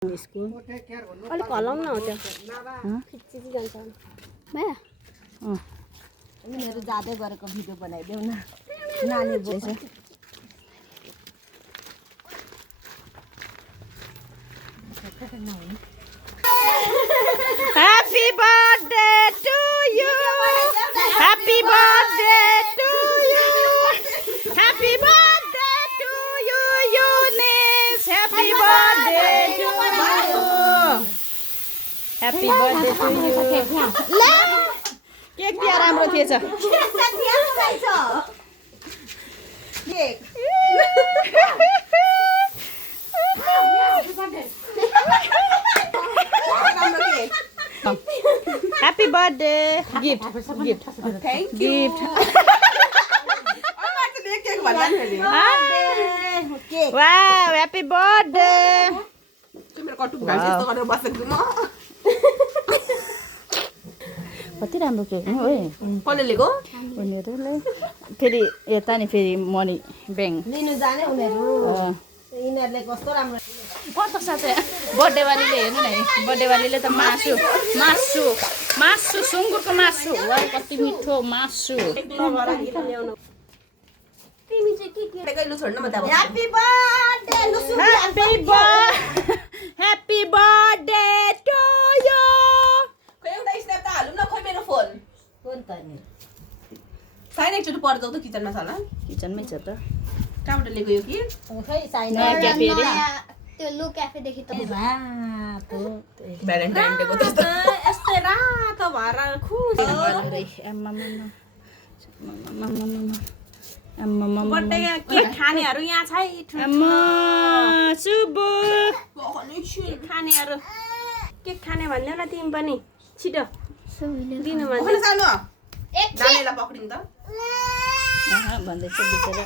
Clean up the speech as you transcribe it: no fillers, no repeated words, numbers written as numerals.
यसको अलिक हलाउन हो त्यो खिच्ची जान्छ माया उनीहरू जाँदै गरेको भिडियो बनाइदेऊ न नानी बोल्छ Happy birthday to you. Happy birthday to you. Happy birthday to you, Eunice. Happy birthday to you. Happy birthday to you. Cake क्या राम्रो थिएछ Happy birthday gift Thank you gift Okay wow happy birthday कति राम्रो cake नि ओए कसले लिएको उनीहरूले फेरि यता नि फेरि मनी ब्याङ्क लिनु जाने उनीहरू यिनीहरूले कस्तो राम्रो कस्तो साथै बर्थडेवालीले हेर्नु न बर्थडेवालीले त मासु मासु मासु सुँगुरको मासु वा कति मिठो मासु तिमी चाहिँ के लु छोड्न म त ह्यापी बर्थडे लुसु ह्यापी बर्थडे टु यु खोइ एउटा स्न्याप त हालौँ न खोइ मेरो फोन फोन त नि साइन एकचोटि पर्छ त किचनमा छ होला किचनमै छ त कहाँबाट लिएको यो कि खोइ साइन नयाँ क्याफे अरे त्यो लु क्याफेदेखि त रातो भ्यालेन्टाइन डेको त्यस्तो यस्तै रातो भएर खुसी बर्थडे केक खानेहरू यहाँ छै शुभ खानेहरू केक खाने भन्देऊ न तिमी पनि छिटो दिनु भन्छ भन्दैछ बिचरा